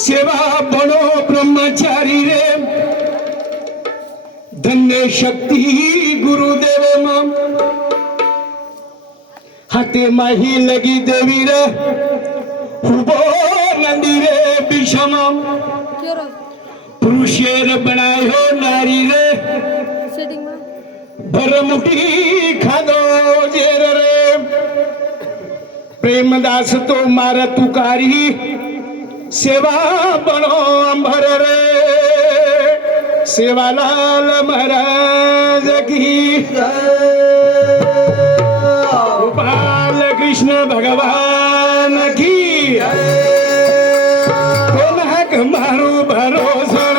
सेवा बनो ब्रह्मचारी रे धन्य शक्ति गुरुदेव मम हाथे माही लगी देवी रे हुबो नंदी रे विषम पुरुषेर बनायो नारी रे भरमुठी खादो जेर रे प्रेमदास तो मार तुकारी सेवा बनो अंबर रे सेवालाल महाराज की गोपाल कृष्ण भगवान की मारू भरोसा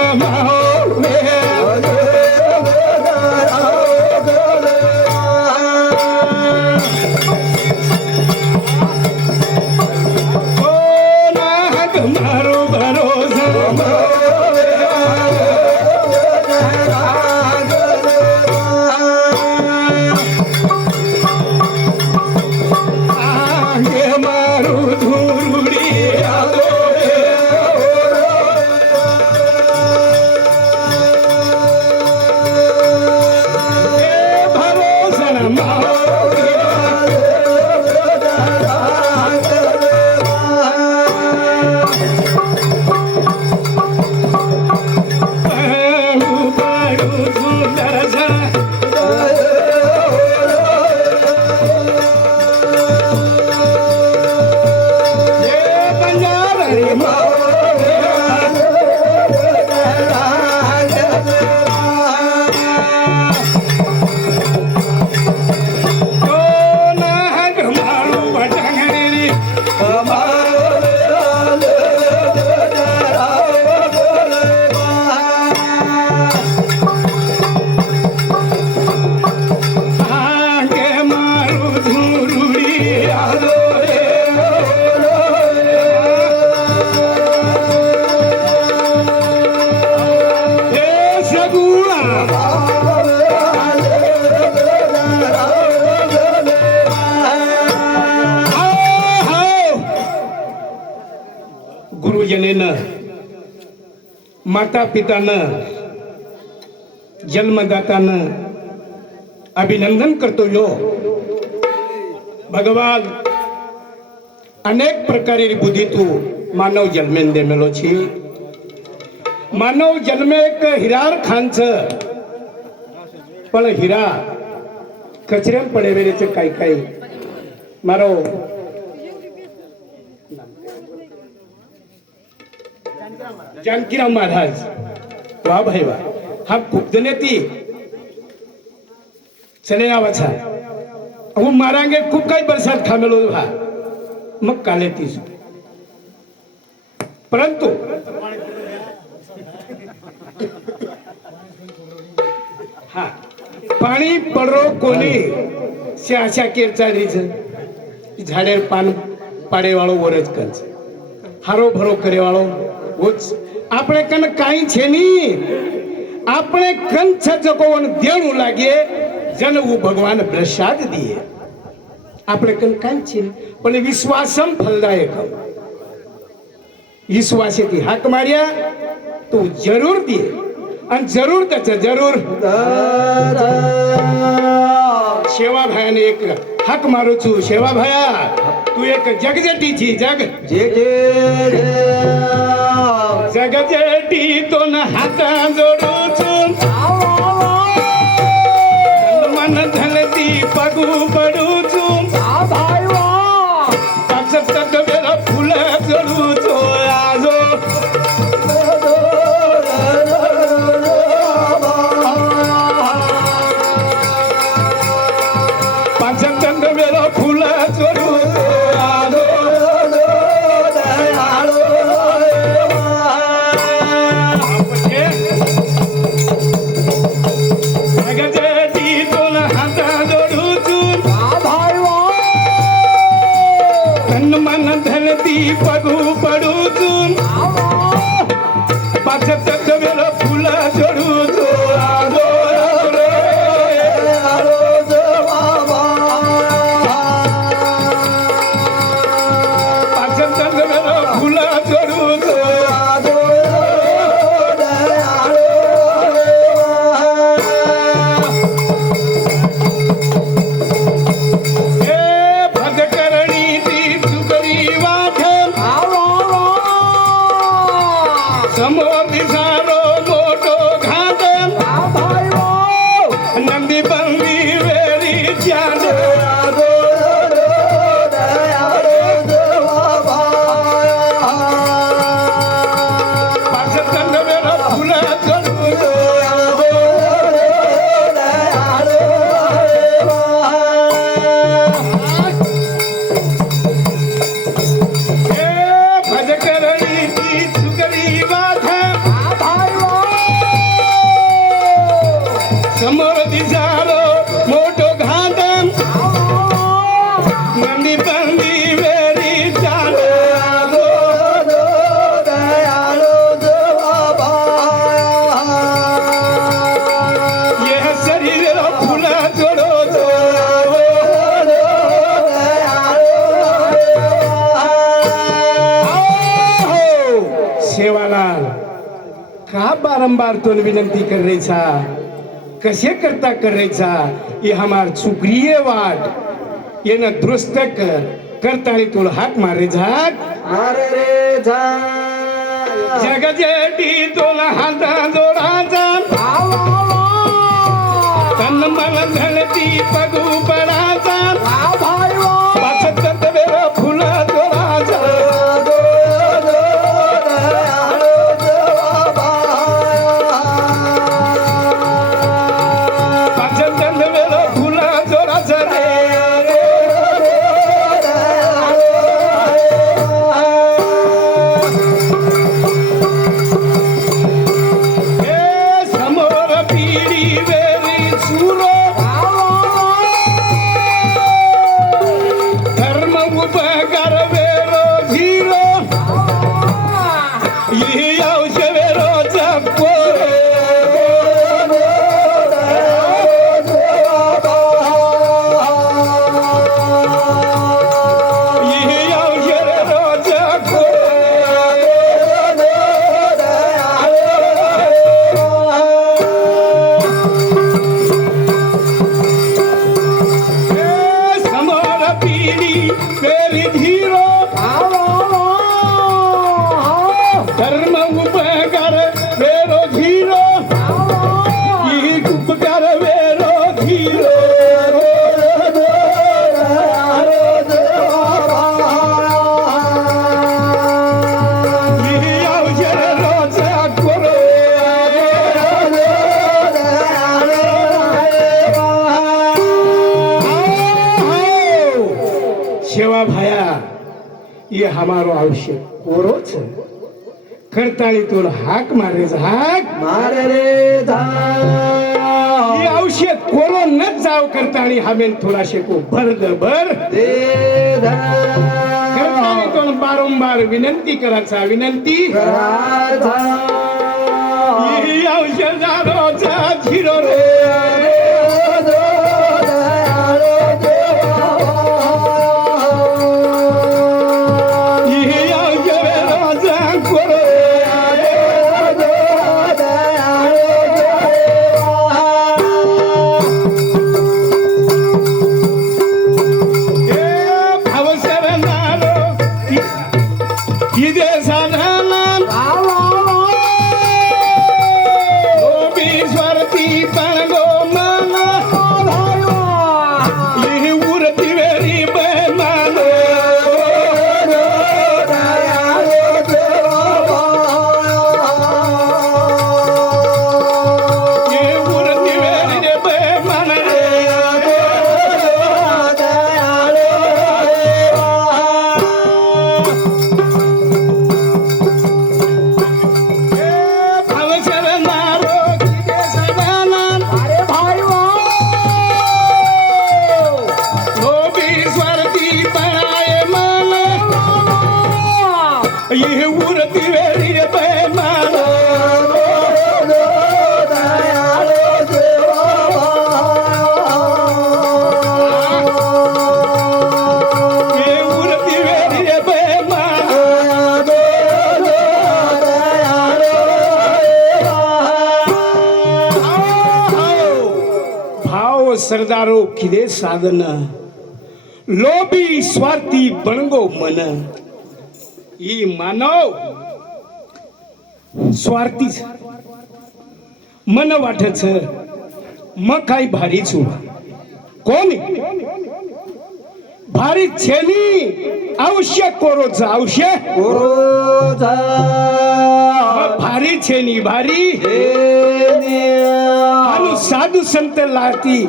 माता पितानं जन्मदातानं अभिनंदन करतो यो भगवान अनेक प्रकारे बुद्धी तू मानव जन्मेन दे मेलो छी मानव जन्मे एक हिरार खांच पण हिरा कचऱ्यात पडे वेळेचे काय काय मारो जानकीराम महाराज वाह भाई वाह हम खूब जने थी चले आवा छा हम मारांगे खूब काही बरसात खामेलो भा मग काले तीस परंतु हा पाणी पडरो कोणी से आशा केरचा रीज झाडेर पान पाडे वाळो वरज कंच हारो भरो करे वाळो આપણે કન કાઈ છે ની આપણે કન છજકોન દેણું લાગે જનવું ભગવાન પ્રસાદ દીએ આપણે કન કાઈ છે પણ વિશ્વાસમ ફલદાયક વિશ્વાસેથી હાક માર્યા તો જરૂર દીએ અને જરૂર દે જરૂર સેવા ભાઈને એક હાક મારું છું સેવા ભાયા तू एक जगजेटी छी जग जे जगजेटी तो न हात जोडू छून मन धलती पगू पडू छून पाच तक बेला फुल जोडू छो आजो पाच तक बेला फुल जोडू समोर दिसारो मोठो घाट नंदी बंदी वेरी चांद समोर दिसारो मोठो घाट नंदी बंदी वेरी चांद यह शरीर फूल जोड़ो सेवालाल का बारंबार तो विनंती कर रही था कसे करता करायचा ये हमार चुकरीये वाट ये न दुरुस्त कर करताळी तुला हाक मारे झाक अरे रे झाक जग जेटी तुला हात जोडाचा तन मन धळती पगू पडाचा वाचत वेळ फुल जोडाचा धर्म उपकार वेरो धीरो ही उपकार वेरो धीरो सेवा भाया ये हमारो आवश्यक कोरोच करताळी तुला हाक मारे हाक मारे रे झाक ये औषध कोरो न जाव करताळी हमें थोडा शेको भर द भर दे झाक करताळी तुला बारंबार विनंती करायचा विनंती करा झाक ये औषधारोचा झिरो रे ये उरती वेरी रे पैमान ये उरती वेरी रे पैमान भाव सरदारो किदे साधन लोभी स्वार्थी बनगो मन ही मानव स्वार्थीच मन वाटच मग काही भारीच उभा कोण भारी छेनी आवश्यक कोरोच आवश्यक कोरोचा भारी छेनी भारी आणि साधू संत लाती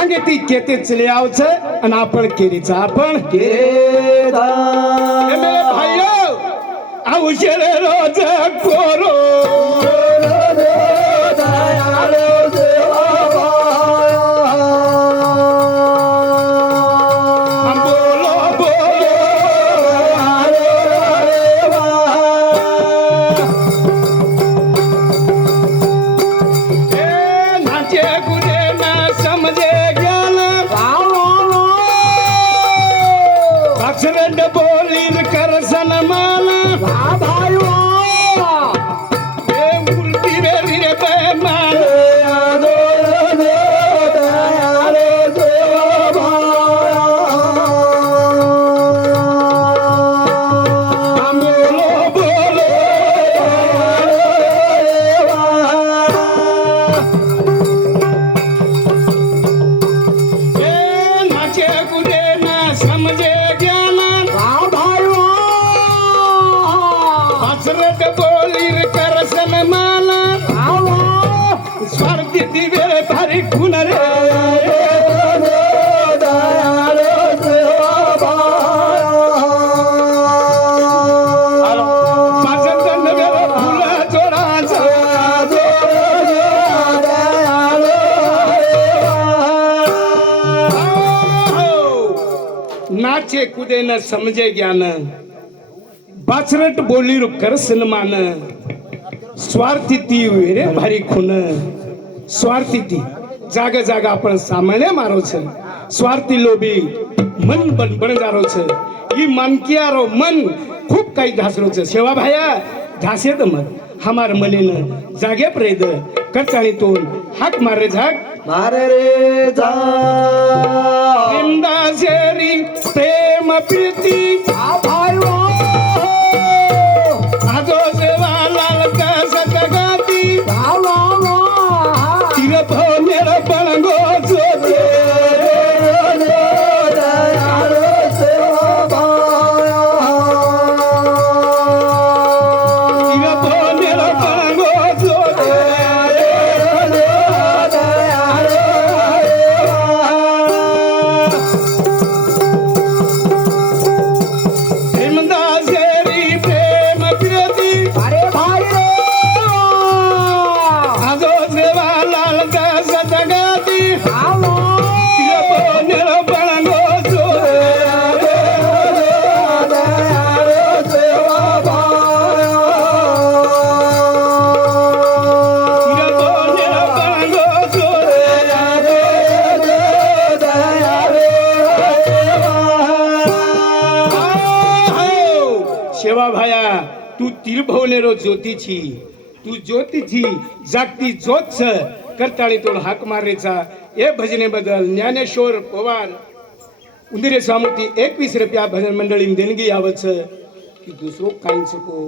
अंगे ती केते चले आवच आणि आपण केरीचा आपण भाइयो औषध रोज कोरो नाचे कुदे न समजे ज्ञान बाचरट बोली कर सन्मान स्वार्थी ती वेरे भारी खून स्वार्थी ती जागा जागा आपण सामान्य मारो छ स्वार्थी लोभी मन बन जारो छ ही मानकियारो मन खूप काही घासरो छ सेवा भाया घासे त मन हमार मनेन जागे प्रेद करतानी तोन हाक मारे झाक मारे रे जा निंदा शेरी प्रेम प्रीती भाइयो आजो सेवा लाल का सतगाती भावा तिर मेरा बनगो जोते सेवा भाया तू तिरभवनेरो ज्योती छी तू ज्योती छी जागती ज्योत छ करताळी तोड हाक मारेचा ए भजने बदल ज्ञानेश्वर पवार उंदिरे सामुती 21 रुपया भजन मंडळी देणगी यावच की दुसरो काहींच को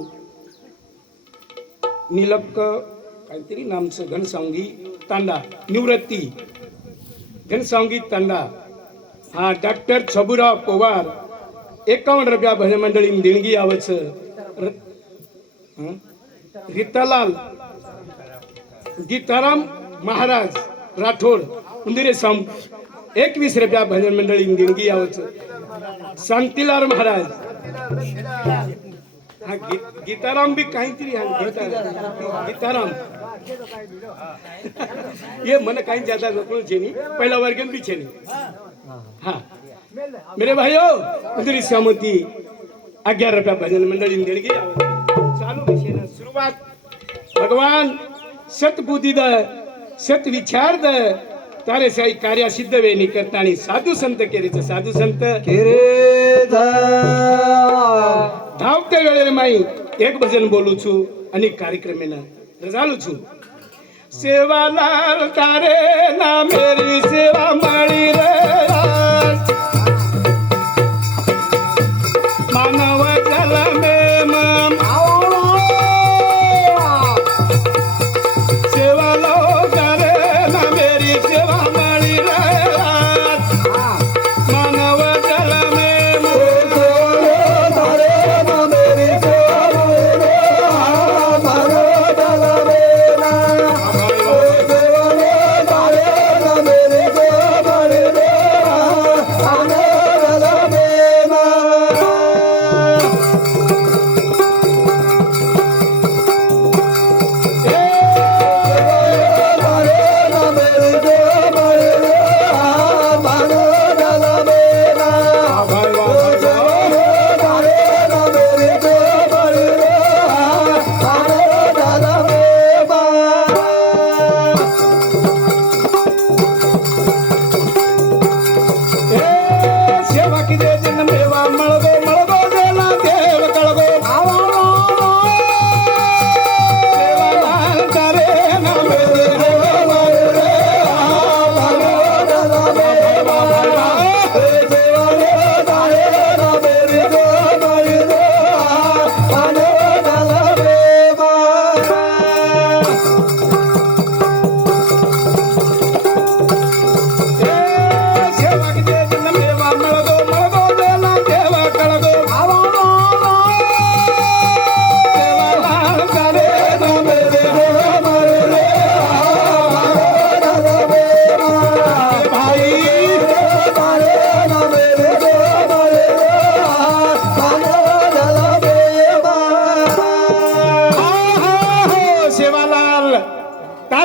निलक्क काहीतरी नामचं घनसांगी तांडा निवृत्ती घनसांगी तांडा हा डॉक्टर छबुराव पवार 51 रुपया भजन मंडळी देणगी यावच रीतालाल गीताराम महाराज राठोड उंदिरे साम 21 रुपया भजन मंडळी देणगी यावच शांतीलाल महाराज हा गीताराम भी काहीतरी गीताराम ये मन काही ज्यादा जपलो छेनी पहिला वर्गन भी छेनी हाँ मेरे भाइयों उधरी सहमति 11 रुपया भजन मंडळी देणगी चालू विषय सुरुवात भगवान सतबुद्धी द सत विचार द तारे साई कार्य सिद्ध वेणी करतानी साधू संत केरीच साधू संत केरे धावते वेळेला माई एक भजन बोलू छु आणि कार्यक्रमेना रजालू छु सेवा लाल तारे ना मेरी सेवा मळी रे मानव जल में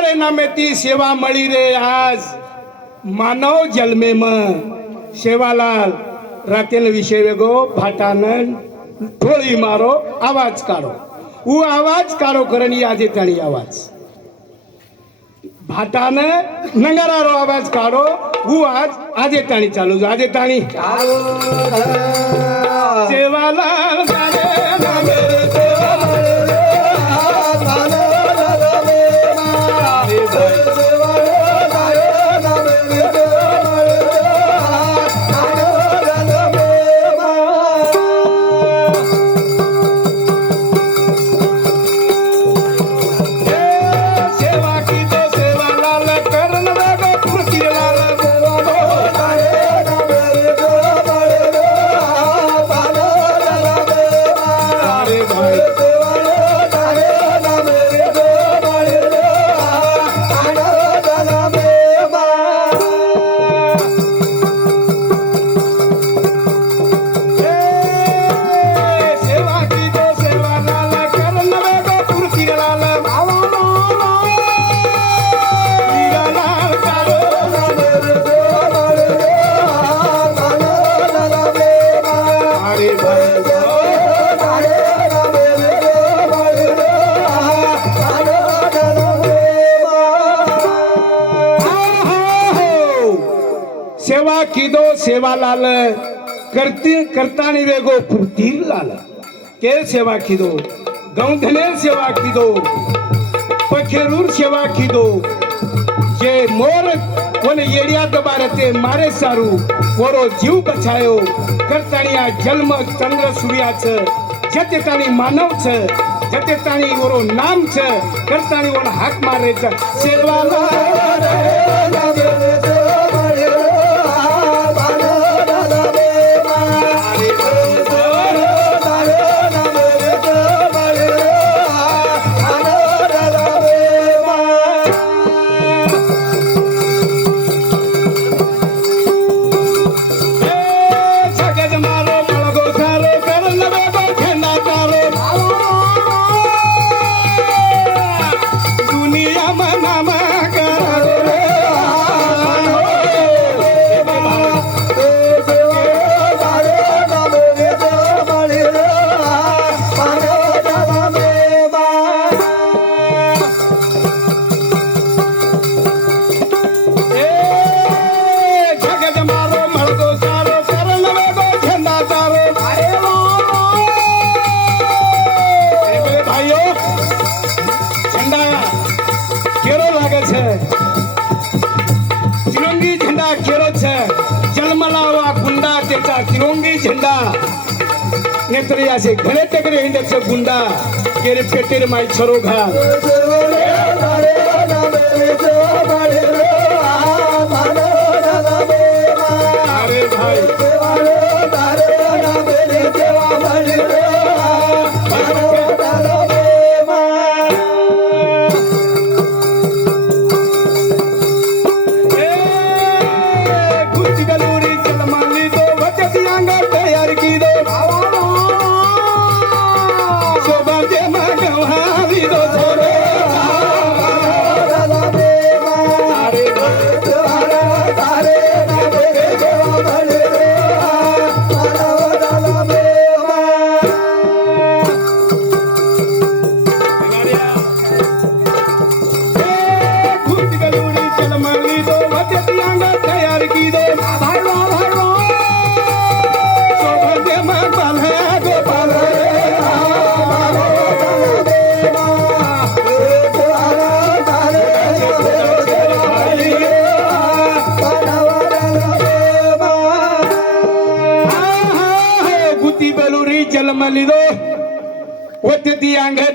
तारे नामे ती सेवा मळी रे आज मानव जन्मे म सेवालाल रातेल विषय वेगो फाटानन थोडी मारो आवाज काढो उ आवाज काढो करणी आजे तणी आवाज भाटाने नंगारारो आवाज काढो उ आज आजे ताणी चालू आजे ताणी सेवालाल तारे नामे रे सेवा कीदो सेवा लाल करती करतानी वेगो फुर्तीर लाल के सेवा कीदो गौधने सेवा कीदो पखेरूर सेवा कीदो जे मोर कोण येडिया दबारते मारे सारू वरो जीव बचायो करतानी आ जन्म चंद्र सूर्याचं जते ताणी मानवच जते ताणी वरो नामच करतानी वन हाक मारेच सेवा तिरंगी झंडा केरो छे जलमलावा गुंडा त्याचा तिरंगी झंडा नेत्र असे घरे टकरे हिंडचे गुंडा केरे पेटेर माई छरो घा अरे भाई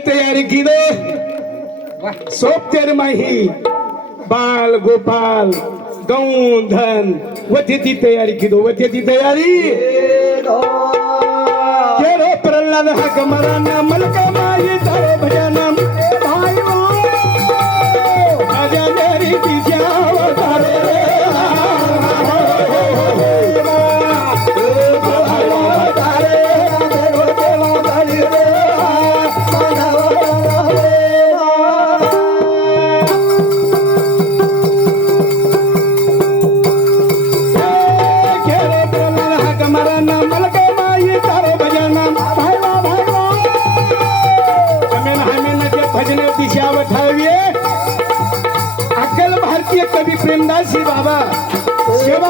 तैयारी की दो सोप तेर माही बाल गोपाल गौ धन वथे ती तैयारी की दो वथे ती तैयारी केरो प्रल्हाद हक मरण मलका माई धरो भजन भाई राजा मेरी दिशाव तारे ये कवी प्रेमदासी बाबा सेवा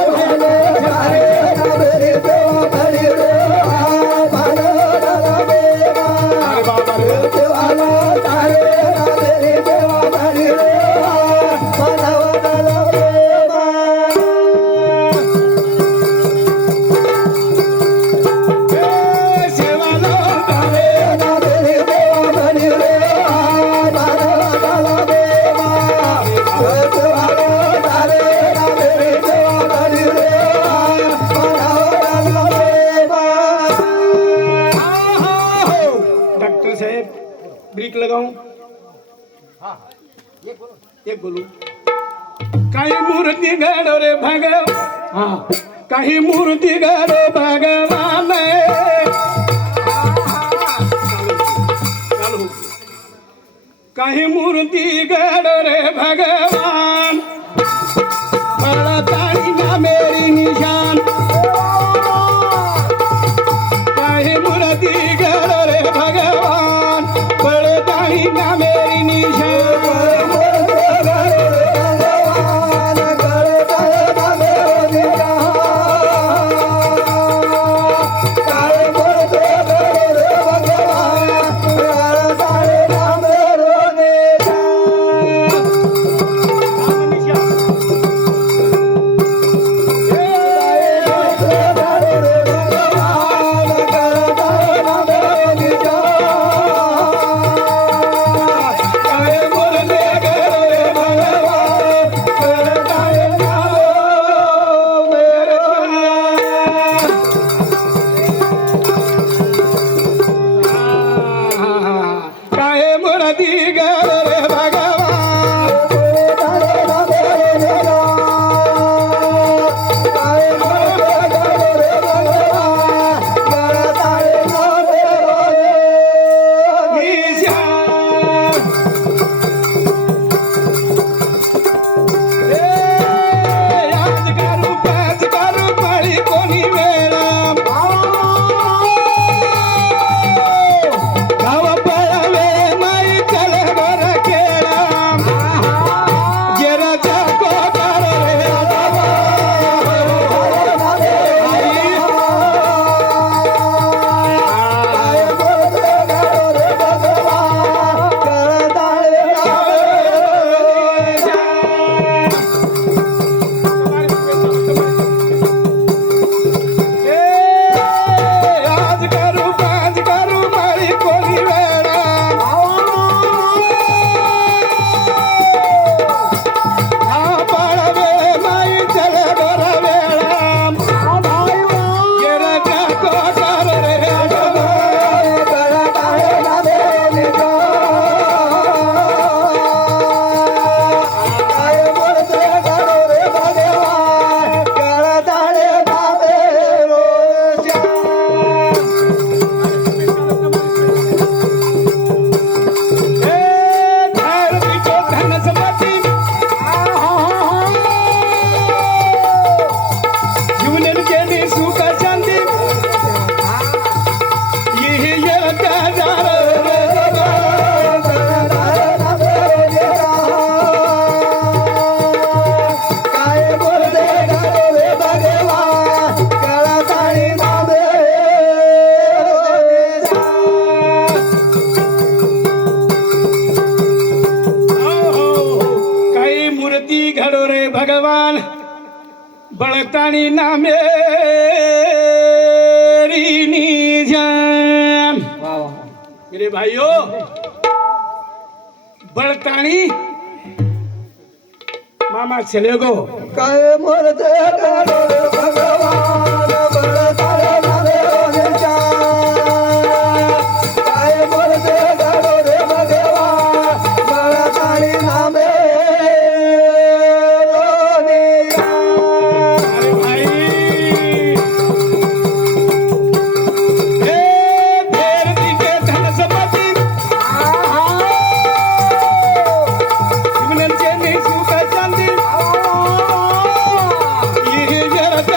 अरे बाबा रे. ए, सेवा डॉक्टर साहेब ब्रेक लगाऊं एक बोलू काही मूर्ती घडो रे भगव हा काही मूर्ती घडो भगवान चालू. काही मूर्ती घडो रे भगवान बळताळी ना मेरी निशान काही मूर्ती घडो रे भगवान बळताळी ना मेरी निशान भगवान बळताणी ना मेरी निजान मेरे भाइयों बळताणी मामा चले गो काय मरते गाडो रे भगवान बळताळे नामे रोजा काय मरते गाडो रे भगवान बळताळे नामे रोजा अरे भाई हे फेर दिते धन संपत्ती जीवनाचे मी सुख चांदी ये जरत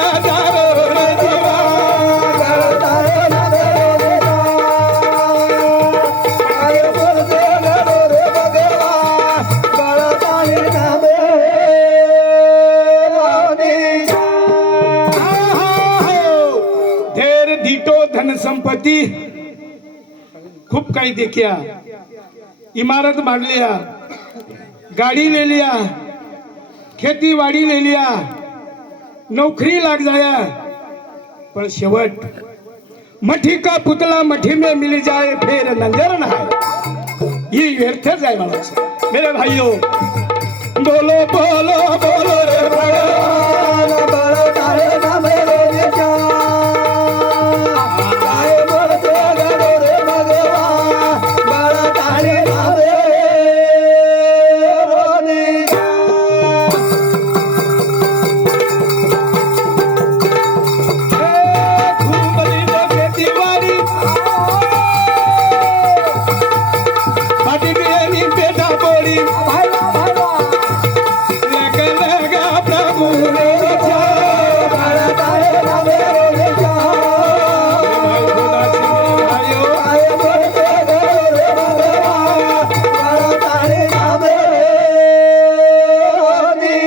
वरती खूप काही देखिया, इमारत बांध लिया, गाड़ी ले लिया, खेती बाड़ी ले लिया, नौकरी लाग जाया, पर शेवट मठी का पुतला मठी में मिल जाए फिर नजर ना आए, ये व्यर्थ जाए वाला है। मेरे भाइयों बोलो बोलो बोलो रे भगवान, बड़ा तारे नाम रे क्या काय बोलते गड़ो रे भगवान, बड़ा तारे नाम रोने घूम ली तो खेती बाड़ी, बाटी बिरयानी बेटा बोली, लगा प्रभु रे जा। बड़ा तारे नाम रे क्या भाइयों काय बोलते गड़ो रे भगवान, बड़ा तारे नाम रोने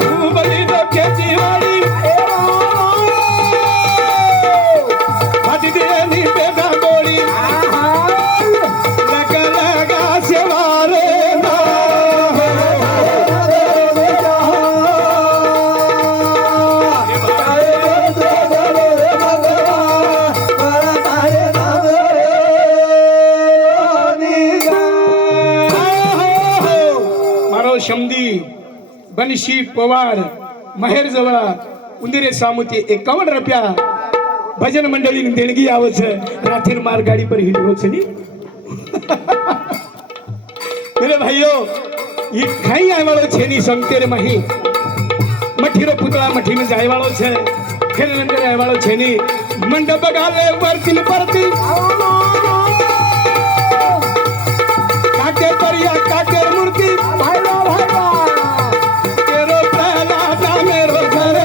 घूम ली तो खेती बाड़ी, बाटी बिरयानी बेटा बोली, लगा सेवा रे ना। मारो शमदी बनशी पवार महेर जवळा उंदिरे सामुती 51 रुपया भजन मंडळी देणगी आवच राथिर मार गाड़ी पर हिटो छनी। मेरे भाइयों ये खाई आए वालो छे नी संतेर मही मठीरो पुतळा मठी में जाए वालो छे, फिर अंदर आए वालो छे नी मंडप गाले वर्तिन परती काके परिया काके मूर्ति तेरो प्रहलाद मेरो घर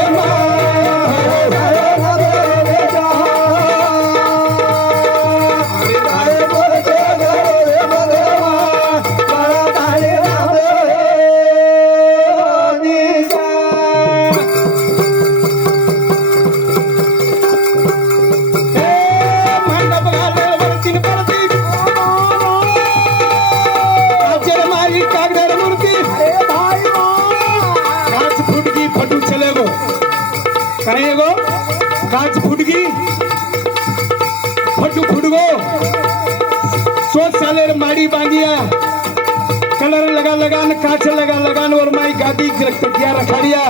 मंडप गाले वर्तिन परती काचेर मारी कागदेर मूर्ति काच फुटगी फटू चले गो कहे गो काच फुटगी फटू फुट गो 100 सालेर माड़ी बांधिया कलर लगा लगान काच लगा लगान और माई गादी तकिया रखाड़िया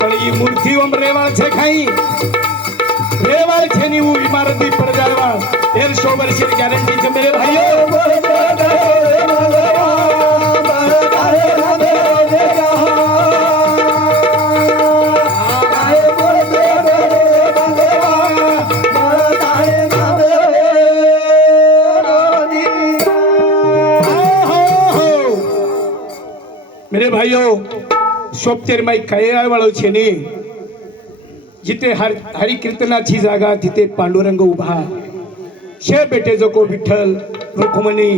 पर ये मूर्ति हम रेवाल छे खाई रेवाल छे नी वो इमारत भी पड़ जाएगा 150 वर्ष की गारंटी है मेरे भाइयों। मेरे भाइयों सोपतेर माई काय आय वाळो छे नी जिथे हरी कीर्तनाची जागा तिथे पांडुरंग उभा शे बेटे जको विठ्ठल रुक्मणी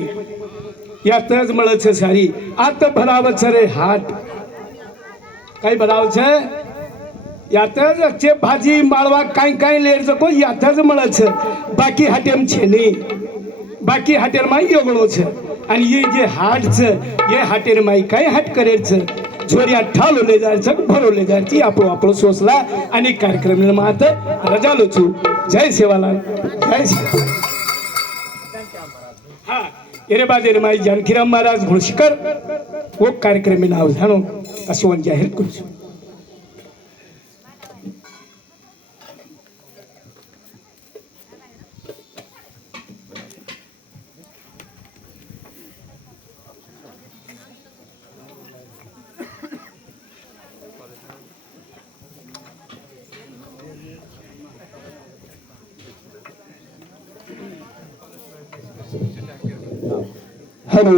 यातच मळच सारी आत भरावच रे हाट काय भरावच यातच चे भाजी माळवा काय काय लेर जको यातच मळच बाकी हाटेम छे नी बाकी हाटेर माई योगणो छे आणि ये जे हाट छ ये हाटेर माई काय हाट करेच झोरिया ठालो ले जायचं भरो ले जायची आपलो आपलो सोसला आणि कार्यक्रम मात रजा लोचू जय सेवालाल जय हा एरे बाजे माई जानकीराम महाराज घोषकर वो कार्यक्रम में नाव जानो असवन जाहीर करू हेलो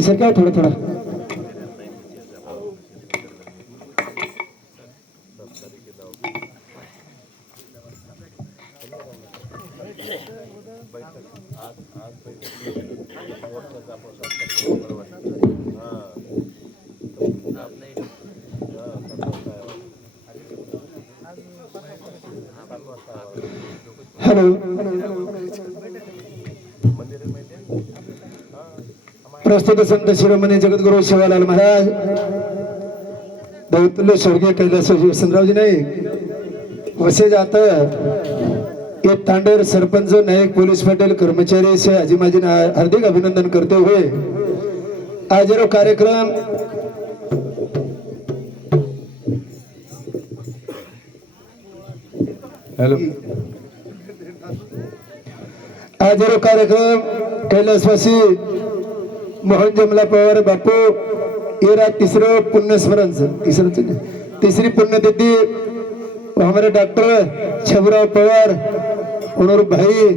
सर क्या थोड़ा थोड़ा हॅलो प्रस्तुत संत शिरोमणी जगद्गुरु शिवालाल महाराज दैवतुल्य स्वर्गीय कैलास वसंतरावजी नाईक वसे जात ये तांडेर सरपंच नायक पोलीस पाटील कर्मचारी से आजी माजी हार्दिक अभिनंदन करते हुए आज रो कार्यक्रम हॅलो आज रो कार्यक्रम कैलासवासी मोहन जमला पवार बापू येरा तीसरा पुण्यस्मरण तीसरी पुण्यतिथि हमारे डॉक्टर छबराव पवार उनर भाई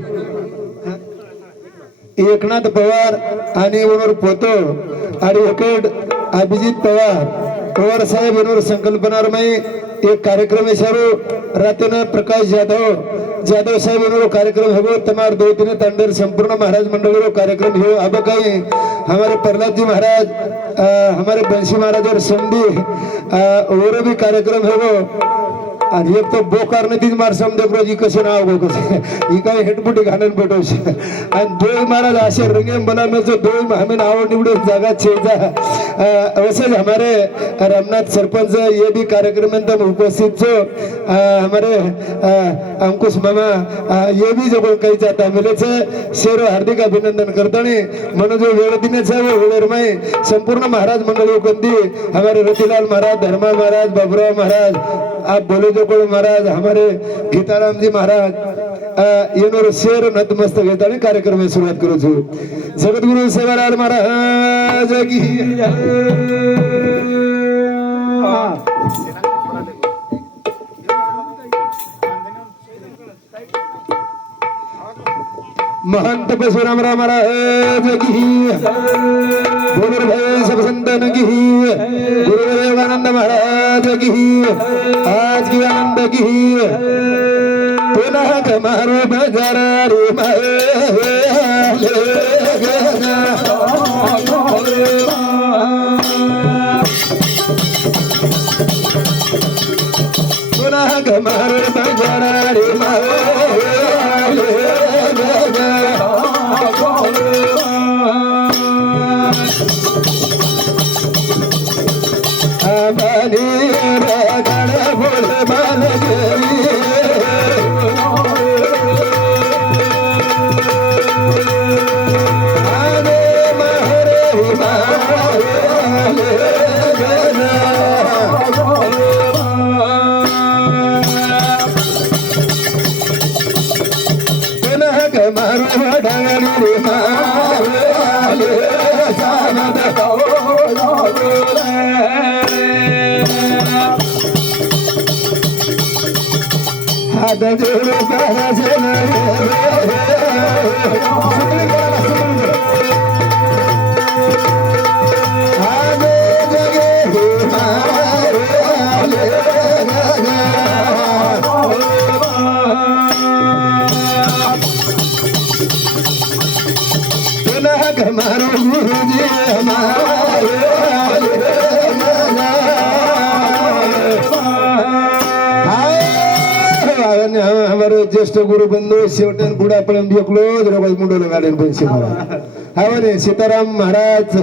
एकनाथ पवार आणि उनर पोतो ॲडव्होकेट अभिजित पवार साहेब उनर संकल्पनारमय एक कार्यक्रम है सर रातन प्रकाश जाधव साहेब उनरो कार्यक्रम है तमार दो तीन तंडर संपूर्ण महाराज मंडल रो कार्यक्रम है अब कहीं हमारे प्रहलाद जी महाराज हमारे बंशी महाराज और समधी और भी कार्यक्रम है वो आणि एक तो बोकार ने तीन मार समदेव रोजी कसे नाव गो कसे ही काय हेटपुटी घालून भेटवशी आणि दोय महाराज असे रंगे बना में जो दोय हमें नाव निवडून जागा छेजा वैसे हमारे रामनाथ सरपंच ये भी कार्यक्रम में तम उपस्थित जो हमारे अंकुश मामा ये भी जो कोण काही जाता मिले से शेरो हार्दिक अभिनंदन करतानी म्हणून जो वेळ दिनेचा वो वेळरमय संपूर्ण महाराज मंडळी कंदी हमारे रतिलाल महाराज धर्मा महाराज बाबूराव महाराज आप बोले जो कोण महाराज हमारे गीताराम जी महाराज येनोर शेर नतमस्तक घेतानी कार्यक्रम में शुरुआत करू छु जगद्गुरु सेवालाल महाराज की महंत परशुराम राम महाराज की गुरु भाई सब संतन की गुरुदेव आनंद महाराज की आज की आनंद की पुनः कमारो बजारा रे पुनः कमारो बजारा रे हमारे ज्येष्ठ गुरु बंधू शेवटन बुढ़ा पड़म बियकलो द्रौपदी मुंडो लगाडन बंशी महाराज हवने सीताराम महाराज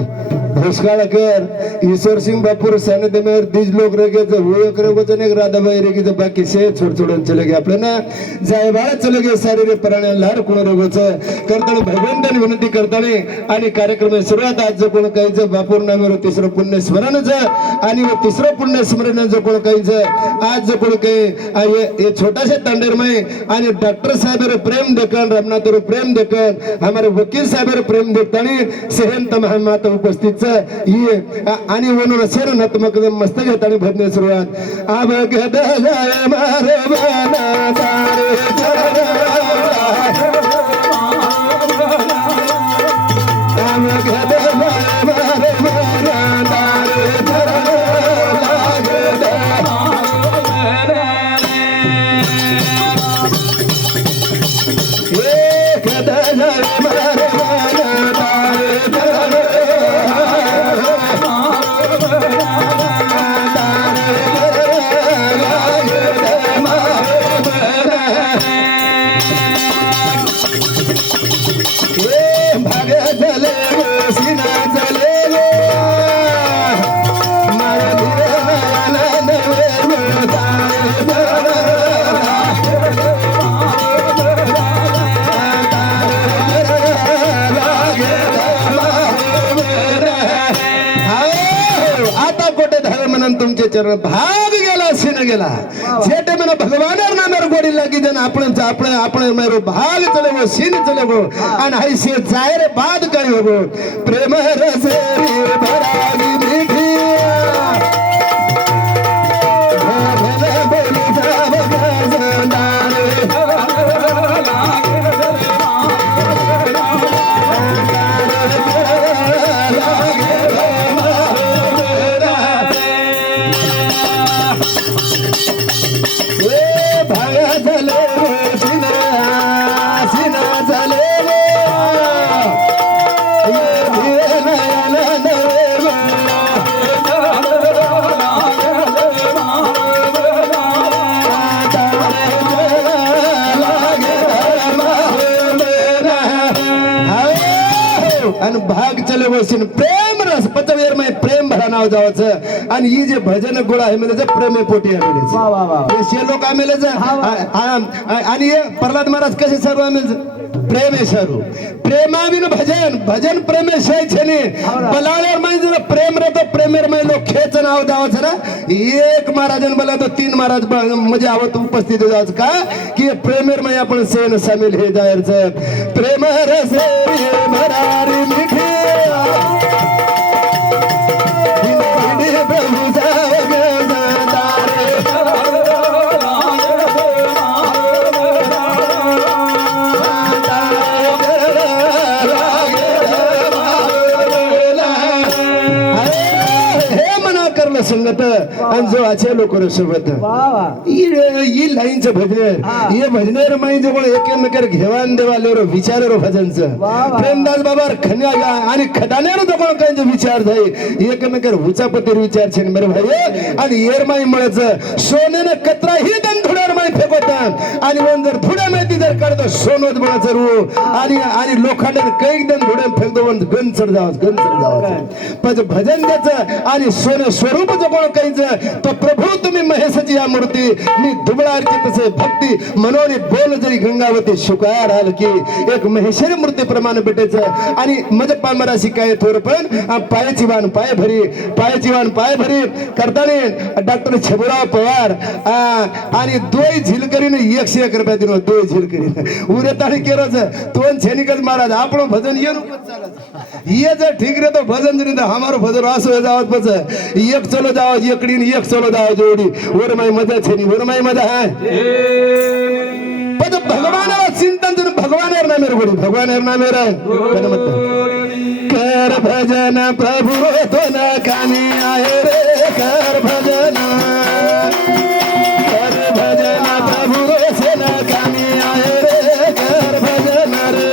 भोसकाळकर ईश्वर सिंह बापूर सानिध्य में दीज लोग रह गए वो एक रहे एक राधाबाई रह गए बाकी से छोड़ छोड़न चले गए आपले ना जाय बाळा चले गए सारे रे प्राण्या लार कोण रोगच करताना भगवंताने विनंती करताना आणि कार्यक्रम सुरुवात आज जो कोण काहीच बापूर नामेवर तिसरं पुण्य स्मरणच आणि वो तिसरं पुण्य स्मरण जो कोण काहीच आज जो कोण काही ये छोटासा तांडेरमय आणि डॉक्टर साहेब रे प्रेम देखन रामनाथ रे प्रेम देखन हमारे वकील साहेब रे प्रेम देखतानी सेहंत महामाता उपस्थित ये आणि म्हणून सर नतमक मस्त घेतानी भजन सुरुवात आब गदा जाय मारे बाना तारे आब गदा जाय मारे बाना तारे चरण भाग गेला सीन गेला जेटे मनो भगवान नामेर गोड़ी लगी जन अपने मेरो भाग चले वो सीन चले वो अन ऐसे जायर बाद गए हो प्रेम रस भरागी मीठी आणि भाग चले बसून प्रेम रस पचवेर मै प्रेम भरा नाव जावाचं आणि ही जे भजन गोळा आहे म्हणजे प्रेमे पोटी आहे लोक आमेले आणि हे प्रल्हाद महाराज कसे सर्व आमेल प्रेमे सर्व प्रेमाविन भजन भजन प्रेमेशाय छेने बलाळेर मै जर प्रेम रे तो प्रेमेर मै लोक खेच नाव जावाचं ना एक महाराजन बोला तो तीन महाराज म्हणजे आवत उपस्थित जावाचं का की प्रेमेर मै आपण सेन सामील हे जायचं प्रेम रस भरारी मिठी संगत आणि जो आचे लोक सोबत ही लाईनच भजनेर हे भजनेर माई जो कोण एकमेकर घेवान देवाले विचार भजनचं प्रेमदास बाबा खन्या आणि खदानेर जो कोण काही विचार जाई एकमेकर उचापतीर विचार छे बरे भाई आणि येर माई मळच सोनेने कतरा ही दन धुड्यावर माई फेकवतात आणि वन जर धुड्या माहिती जर काढतो सोनोत बळाचं रू आणि लोखंडाने कैक दन धुड्या फेकतो वन गन चढ जावं पण भजन द्याचं आणि सोने स्वरूप जो कोण काहीच तो प्रभू तुम्ही महेशची या मूर्ती मी दुबळारची तसे भक्ती मनोनी बोल जरी गंगावती शुकार आल की एक महेश्वरी मूर्ती प्रमाणे भेटायचं आणि मज पामराशी काय थोर पण पायाची वाण पाय भरी करताना डॉक्टर छबुराव पवार आणि दोय झिलकरीने 101 रुपया दिनो दोय झिलकरीने उरे ताणी केरोच तोन छेनिकल महाराज आपण भजन ये रूपच चालत ये जर ठीक रे तो भजन जरी हमारो भजन असो जावत पच एक चलो जाओ एकड़ी एक चलो जाओ जोड़ी वर माई मजा छेनी वर माई मजा है पद भगवान चिंतन जन भगवान ना मेरे गोड़ी भगवान ना मेरा कर भजन प्रभु तो न कानी आए रे कर भजन प्रभु से न कानी आए रे कर भजन रे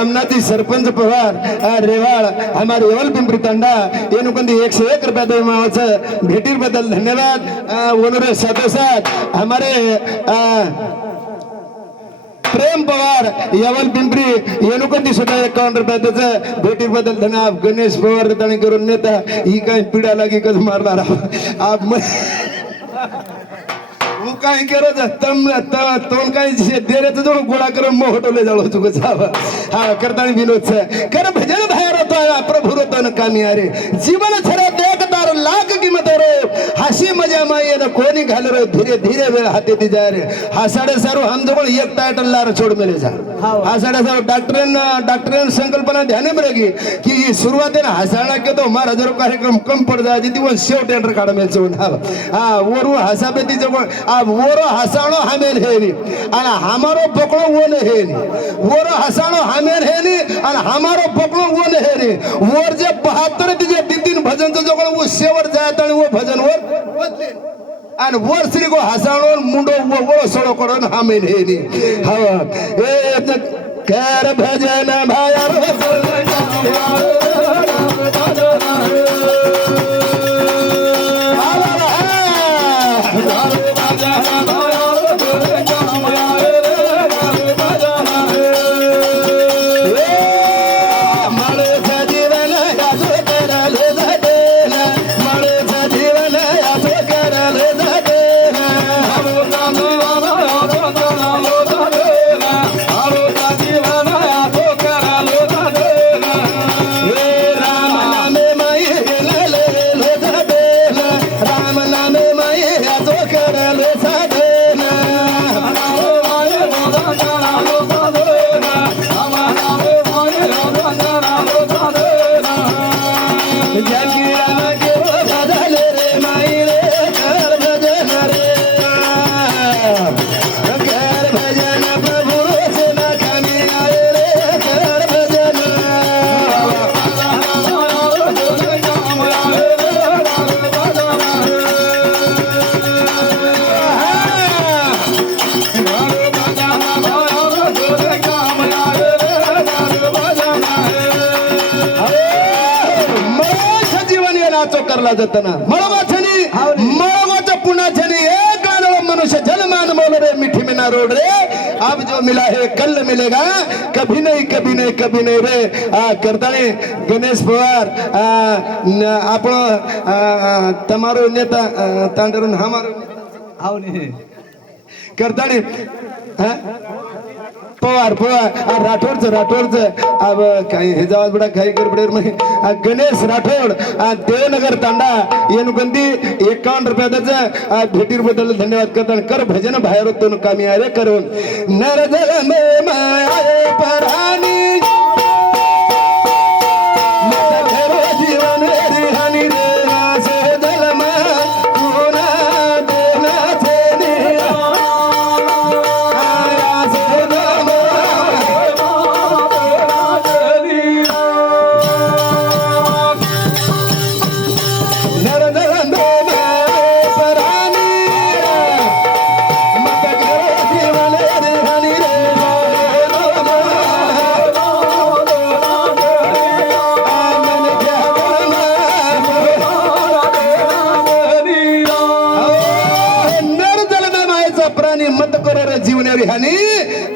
रामनाथजी सरपंच पवार रेवाळ हमारे यवल पिंपरी तांडा येनुकंदी 101 रुपया दे मावाचं भेटीर बदल धन्यवाद ओनरे साथोसाथ हमारे प्रेम पवार यवल पिंपरी येनुकंदी सुद्धा 51 रुपया त्याचं भेटीर बदल धन्यवाद गणेश पवार त्याने करून नेता ही काय पिढा लागी कस मारणार आप वो काय करत तोंड काय देण्याचं जोड गोळा करून मोहटवले जाळो चुक हा करताना विनोद कर भजन बाहेर होतो प्रभु रोतो न कामी अरे जीवन छरा देखतार लाख किंमत रे हसी मजा माये न कोणी घाल रे धीरे धीरे वेळ हाते दी जा रे हा साडे सारो हम जवळ एक टायटल लार छोड मेले जा हा साडे सारो डॉक्टरन संकल्पना ध्याने में रखी की सुरुवातीला हसाळा के तो मारा जरो कार्यक्रम कम पड जा ती वन शेव टेंडर काढा मेल चोन हा वरु हसाबेती जवळ आ वरो हसाणो हमेल हेनी आणि हमारो पकड़ो वो ने हेनी वरो हसाणो हमेल हेनी आणि हमारो पकड़ो वो ने हेनी वर जे 72 तिजे तीन भजन जो वो शेवर जात आणि वो भजन वर बदले आणि वर श्री को हसाणो मुंडो वो सोडो करून हमेल हेनी हा ए कर भजन भाया करला जातना मळवाछनी मळवाचा पुणाछनी एक गाणं मनुष्य जन्मान मोल रे मिठी में ना रोड रे अब जो मिला है कल मिलेगा कभी नहीं कभी नहीं कभी नहीं रे करताने गणेश पवार आपण तमारो नेता तांडरून हमारो आवने करताने पवार राठोडच अब काही हे जावाज बडा काही गडबडेर में गणेश राठोड देवनगर तांडा येनुकंदी 51 रुपयाचं भेटीर बद्दल धन्यवाद करताना कर भजन बाहेर होतो कामी अरे करून नरजल मे माये परानी जीवन रिहानी रे से जलमा पुना देना छेनी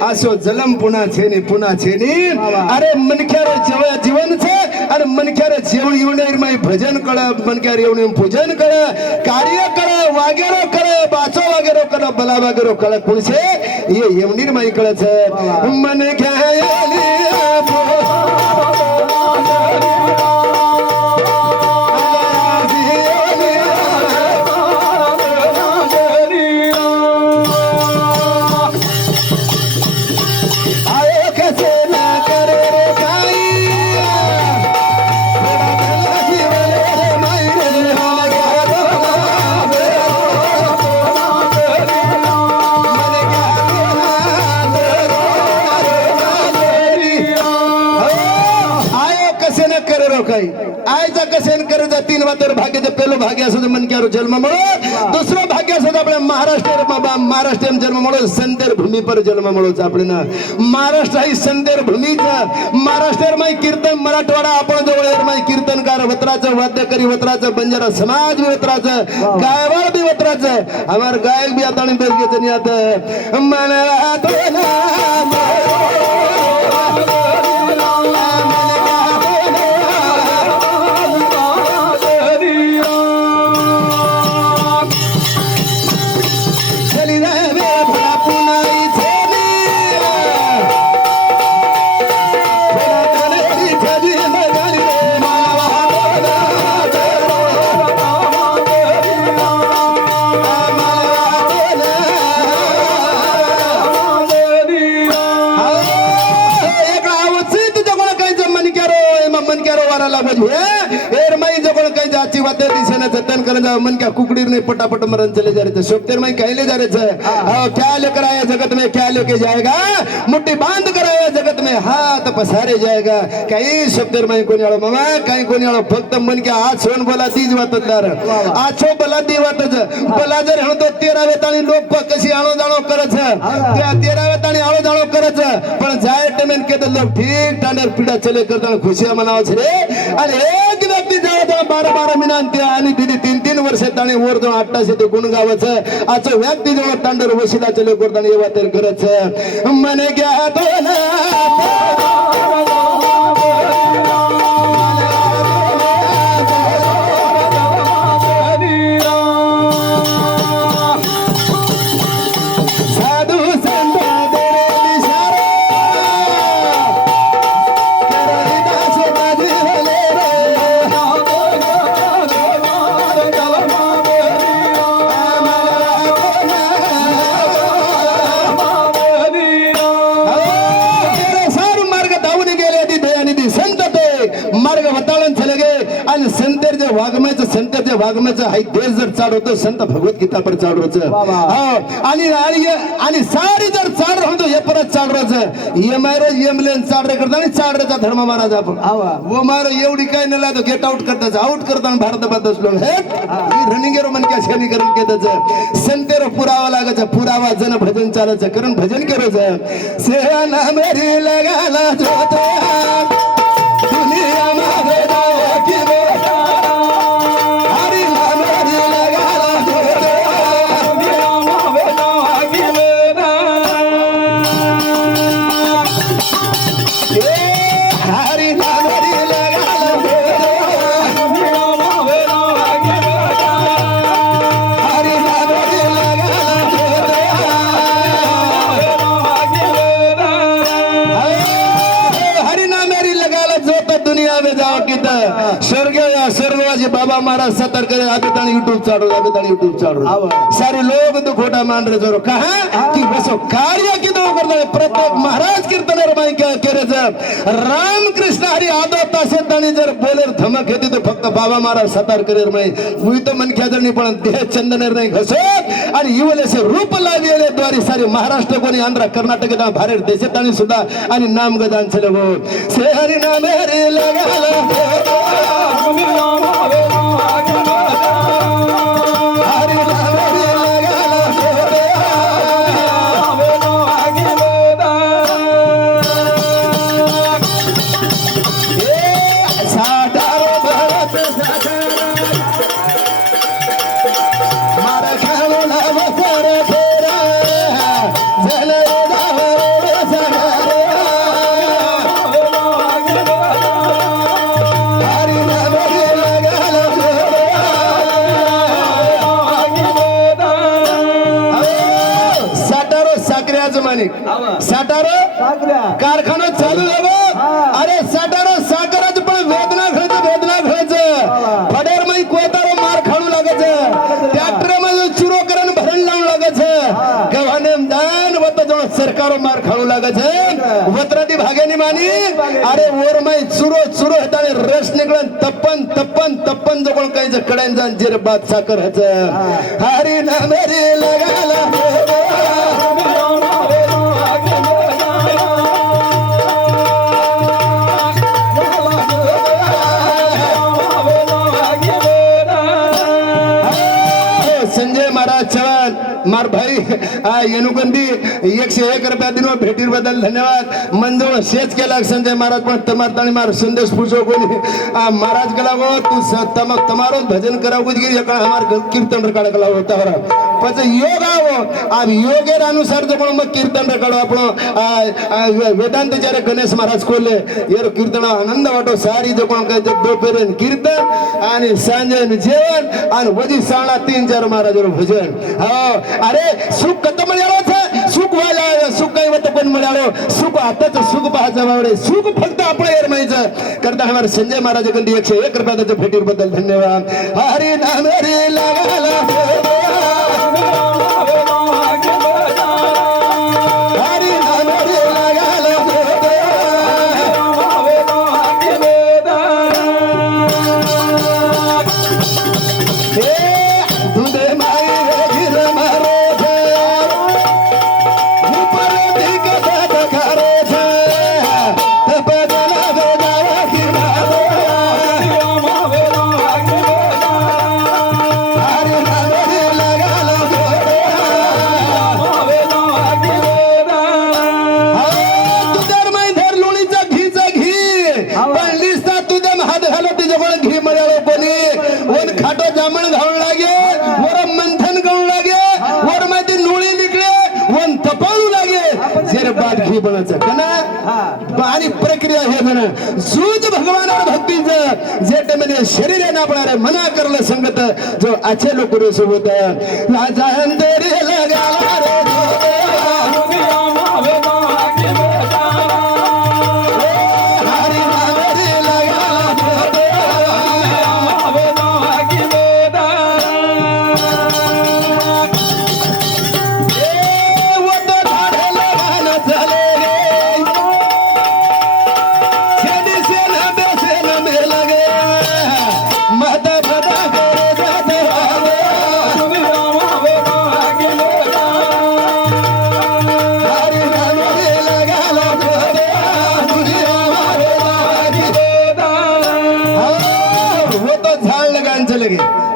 असो जलम पुन्हा छेनी अरे मनख्यार जीवन छे अरे मनख्यार जेवण येऊन माई भजन कळ मनख्यार येऊन पूजन कळ कार्य कळ वागेरो कळ बाचो वागेरो कळ बला वागेरो कळ कुणसे ये येवनीर माई कळ छे मनख्याली आयचा कसेन करजा तीन वातर भाग्याचे पेलो भाग्य असो मनक्यारो जन्म मळो दुसरो भाग्य असो आपल्या महाराष्ट्र जन्म मळो संतेर भूमी पर जन्म मळोच आपण महाराष्ट्र ही संतेर भूमीचं महाराष्ट्र माई कीर्तन मराठवाडा आपण जवळ माई कीर्तनकार वत्राचं वाद्यकरी वत्राचं बंजारा समाज बी वत्राचं गायवाळ बी वत्राचं आम्हाला गायक बी आता बेस घेत नाही आता मनाला जतन करना मन क्या कुकड़ी नहीं पटापट मरन चले जा रहे थे सोपतेर में कहले जा रहे थे क्या लेकर आया जगत में क्या लेके जाएगा मुट्ठी बांध कर आया जगत में हाथ पसारे जाएगा कहीं सोपतेर में कोणी आलो मामा कहीं कोणी आलो फक्त मन क्या आज सोन बोला तीज वातदार आछो बोला दी वातज बोला जर हम तो 13 वेताणी लोक कशी आळो जाळो करच त्या 13 वेताणी आळो जाळो करच पण जाय टेमेन के तो लोग ठीक टांडर पीड़ा चले करता खुशियां मनावच रे आणि एक व्यक्ती जाव 12 महिन्यांत आणि दीदी 3 वर्ष ताणी वर जो 800 ते गुण गावाचं आजो व्यक्ती जो तांडर वशिला चले करताना येवा तर करच मने घ्या तो ना वागमाचं हाय देश जर चाड होतो संत भगवत गीता पर चाड रोज आणि सारी जर चाड होतो हे परत चाड रोज ये मारो एम्बुलेन चाड रे करता आणि चाड रेचा धर्म महाराज आपण वो मारो एवढी काय नला तो गेट आउट करताच आउट करताना भारत बदस लोग हे रनिंग रो मन क्या शेनी करून केतच संतेरो पुरावा लागाच पुरावा जन भजन चालायचं कारण भजन केरोच से ना मेरी लगाला जोतो दुनिया मध्ये की बाबा महाराज सतर करे आगे तानी यूट्यूब चाड़ो सारे लोग तो खोटा मान रहे जोरो कहा कि बसो कार्य की दो करता है प्रत्येक महाराज कीर्तन रमाई क्या करे जब राम कृष्ण हरि आदोता से तानी जर बोले धमक येते तो फक्त बाबा महाराज सतर करे रमाई वही तो मन क्या जरनी पण देह चंदनेर नाही घसो आणि इवले से रूप लाविले द्वारे सारे महाराष्ट्र कोणी आंध्र कर्नाटक दा भारत देश तानी सुद्धा आणि नाम गजान चले गो से हरि नाम रे लगाला साटारो कारखाना चालू झालो अरे साटारो साखराच पण वेदना घ्यायचं फडेर मै कोतारो मार खाणू लागायचं ट्रॅक्टर मध्ये चुरो करण भरण लावून लागायचं गव्हाने दान वत जवळ सरकारो मार खाणू लागायचं वत्राती भाग्यानी मानी अरे वर मै चुरो हेताने रस निघळन तप्पन जवळ कायचं कड्यान जाण जिर बात साखर ह्याचं हरी नाम रे लगाला मार भाई येनुकंदी 101 रुपया दिनो भेटीबद्दल धन्यवाद मंजूळ शेच केला संजय महाराज पण तमारतानी मार संदेश पूछो कोणी महाराज कला गो तू तमारो भजन करा कुछ गिर यका हमार कीर्तन रकाळ कला होता बरा पछ योग आवो अब योगेर अनुसार जो मग कीर्तन रकाळ आपण वेदांत जरे गणेश महाराज कोले येर कीर्तन आनंद वाटो सारी जो कोण काय दोपेरन कीर्तन आणि सांजेन जेवण आणि वजी साणा 3-4 महाराजर भजन हो अरे सुख कत मिळालो छे सुख वाला सुख काय वत पण मिळालो सुख आताच सुख पाहायचं बावडे सुख फक्त आपल्या एरमायचं करता हमारे संजय महाराज कंदी 101 रुपयाच्या भेटीबद्दल धन्यवाद हरी नाम रे लगाला हरी नाम रे लगाला आणि प्रक्रिया हे म्हणा सूज भगवानावर भक्तीचं जे टेमने शरीर आहे ना आपणारे मना करलं संगत जो अच्छे लोक सोबत राजा अंधेरी लगाला रे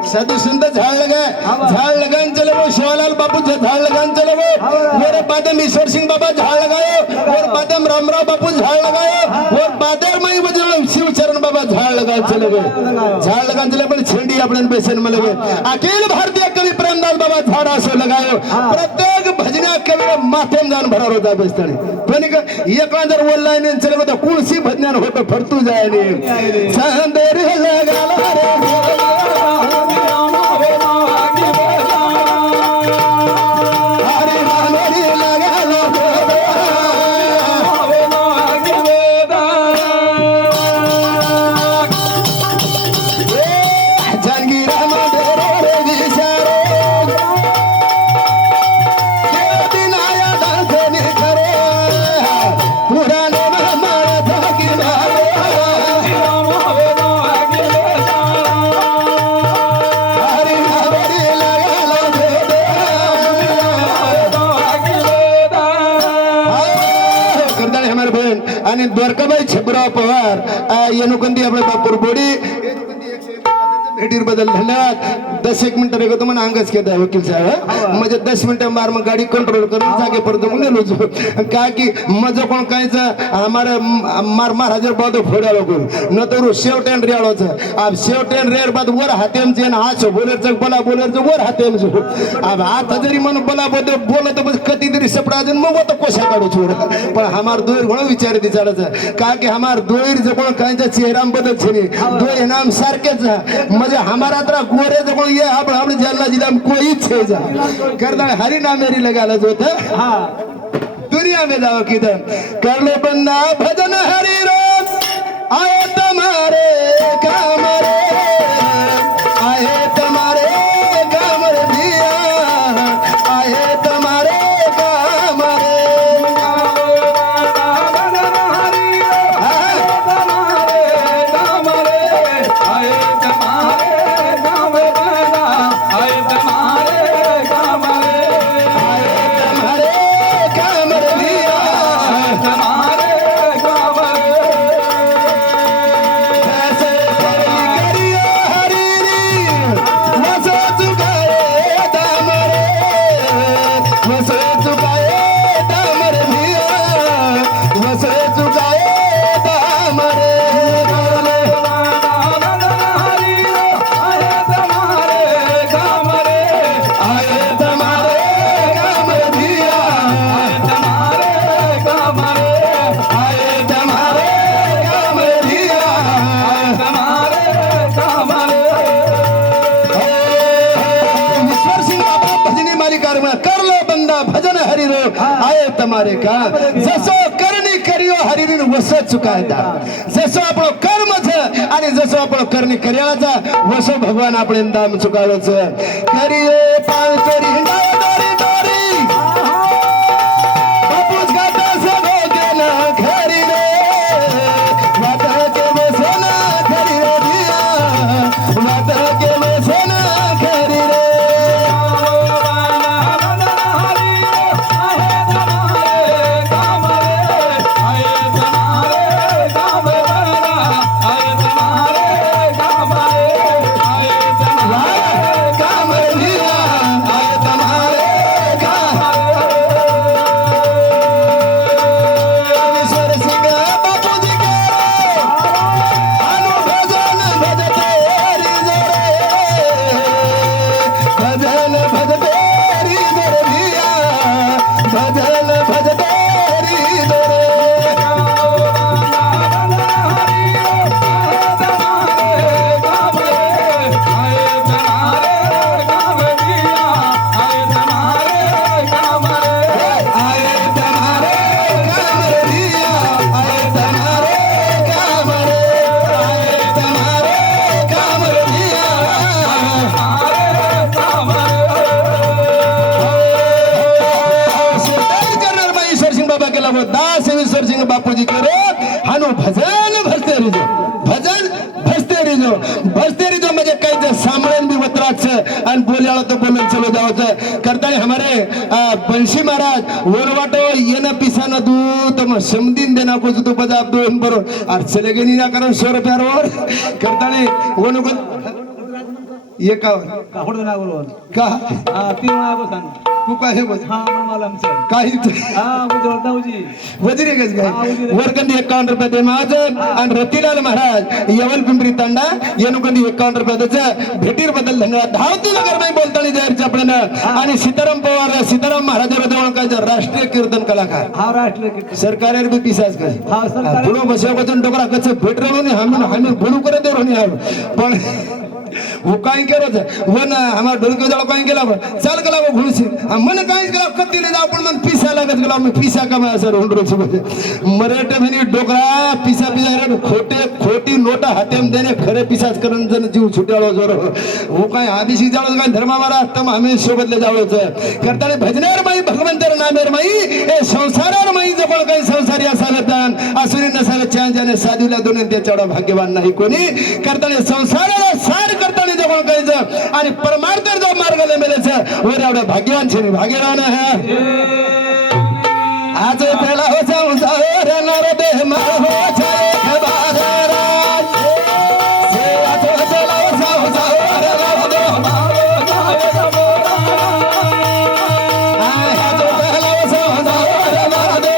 साधु संत झाड़ लगान चले वो शिवालाल बापू झाड़ लगान चले वो मेरे बादम ईश्वर सिंह बाबा झाड़ लगाओ और बादम रामराव बापू झाड़ लगाओ और बादर मई बजरंग शिवचरण बाबा झाड़ लगान चले गए झाड़ लगान चले पण छेंडी आपण बेसन में लगे अखिल भारतीय कवि प्रेमदास बाबा झाड़ असो लगायो प्रत्येक भजन्या कवी माथेम जान भरा होता बेस्तणी पण एकला जर बोललाय चले तो कुळसी भजनान होतो फरतू जायनी संदेर लगाला रे आणि द्वारकाबाई छबराव पवार येनुकंदी आपले बापूर बोडी भेटीर बदल धन्यवाद 10-1 मिनिट रेगो तुम्हाला अंगच केदा वकील साहेब म्हणजे 10 मिनिट मार मग गाडी कंट्रोल करून जागे परत मुने लोज का की मज कोण कायचं हमारे मार महाराजर बाद फोडा लोक न तो सेव टेन रियाळोच अब सेव टेन रेर बाद वर हातेम जेन हाच बोलरच बला बोलरच वर हातेम जो अब हात जरी मन बला बोल बोलत बस कधी तरी सपडा जन मग तो कोशा काढू छोड पण हमार दोर घणो विचार दिचाळच का की हमार दोर जो कोण कायचा चेहरा बदल छनी दोय नाम सारखेच म्हणजे हमारा तरा गोरे जो कोण ये आपण जालना जिल्हा में कोई छे जा करदा हरि नाम मेरी लगाला जो था हां दुनिया में जाओ किधर कर लो बंदा भजन हरि राम आए तुम्हारे काम रे आए तुम्हारे काम रे दिया आए तुम्हारे काम रे भजन हरि आए तुम्हारे काम रे आए तुम्हारे काम आए तुम्हारे काम रे आए तुम्हारे काम रे दिया तुम्हारे काम रे તમારે કા જસો કરણી કર્યો હરીની વસો ચુકાયતા જસો આપણો કર્મ છે અને જસો આપણો કરણી કર્યા છે વસો ભગવાન આપણે દામ ચુકાવ્યો છે કરીએ પાન ચોરી હિંડાયો દોરી દોરી બાપુ જ ગાતા છે ભોગે ના ખરી રે વાતા કે વસો ના ખરી રે દિયા વાતા કે વસો ના ખરી રે बापूजी करो हानो भजन भजते रहिजो भजन भजते रहिजो म्हणजे काही जे सामळेन बी वत्राच आणि बोल्याळो तो बोलन चलो जावच करताने हमारे बंशी महाराज वरवाटो येना पिसाना दू तम समदीन देना को तो बजाब दोन बरो और चले गनी ना करो 100 रुपया रोर करताने वनो को ये का होडो ना बोलो का तीन ना को सांग तू काय बोल हां मला आमचं काही मुझे जोरदावजी वजिरे गज गाय वरकंदी 51 रुपये दे माझ आणि रतिलाल महाराज यवल पिंपरी तांडा येनुकंदी 51 रुपये दच भेटीर बदल धन्यवाद धावती नगर मै बोलतानी जायरचे आपण आणि सीताराम पवार सीताराम महाराज देवळकाचा राष्ट्रीय कीर्तन कलाकार हा राष्ट्रीय सरकार बी पिसाच काय हा सरकार पुरो बसवगतन डोकरा कचे भेटरलो ने हामी बोलू करे देरो ने पण वो काय करत वन हमार ढोलके जाळ काय केला चाल कला वो घुळसी मन काय केला कत्ती ले जाव पण मन पिसा लागत गेला मी पिसा कमा सर हुंडरो छ मराठे म्हणी डोकरा पिसा पिसा रे खोटी नोटा हातेम देने खरे पिसाच करन जन जीव छुट्याळो जोर वो काय आदिशी जाळ काय धर्मा मारा तम हमें सोबत ले जावच करताने भजनार माई भगवंतर नामेर माई ए संसारार माई जवळ काय संसारी असालतान असुरी नसाल चान जाने साधूला दोन त्याच्याडा भाग्यवान नाही कोणी करताने संसाराला सार करताने जवळ कायचं आणि परमार्थार जो मार्गाला मिळायचं वर एवढं भाग्यवान छे भाग्यवान आहे आज त्याला हो जाऊ नर दे मार हो छे बाजारात से आज त्याला हो जाऊ नर दे मार हो छे आज त्याला हो जाऊ नर दे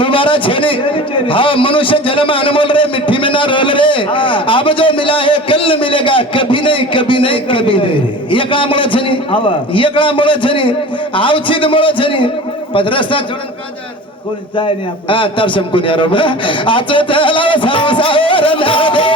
दोबारा छेने हाँ मनुष्य जन्म अनमोल रे मिट्टी में ना रोल रे अब जो मिला है कल मिलेगा कभी नहीं कभी नहीं कभी नहीं ये कळा मुळे छनी ये कळा मुळे छनी आवचित मुळे छनी पदरस्ता जोडन का जा कोणी जाय नाही आपण हा तर समकून यारो आज त्याला संसार ना दे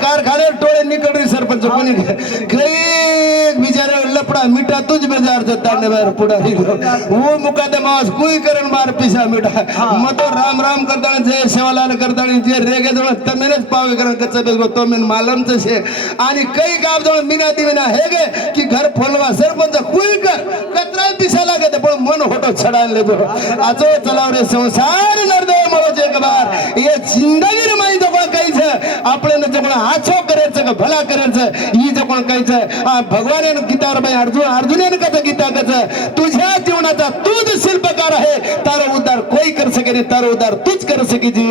कारखाने टोळे निकल रही सरपंच कोणी काही बिचारे लपडा पुड़ा मीठा तुझ बेजार से ताने बार पुड़ा ही दो वो मुकदमा कोई करन मार पिसा मीठा मतो राम राम करता जय सेवालाल करता जे रेगे जवळ तमेनच पावे करन कच्चा बेगो तो मेन मालम से आणि कई गाव जवळ मीना दिविना हेगे की घर फोलवा सरपंच कोई कर कतरा पिसा लागे पण मन होटो छडान ले जो आजो चलाव रे संसार नरदे मरो जे कबार ये जिंदगी रे माई जो कई छे આપણે ને જો આછો કરે છે કે ભલા કરે છે ઈ જો પણ કહે છે આ ભગવાને ગીતા રે ભાઈ अर्जुने कथा गीता कथा तुझ्या जीवनाचा तूच शिल्पकार आहे तारो उद्धार कोई कर सके नाही तारो उद्धार तूच कर सके जी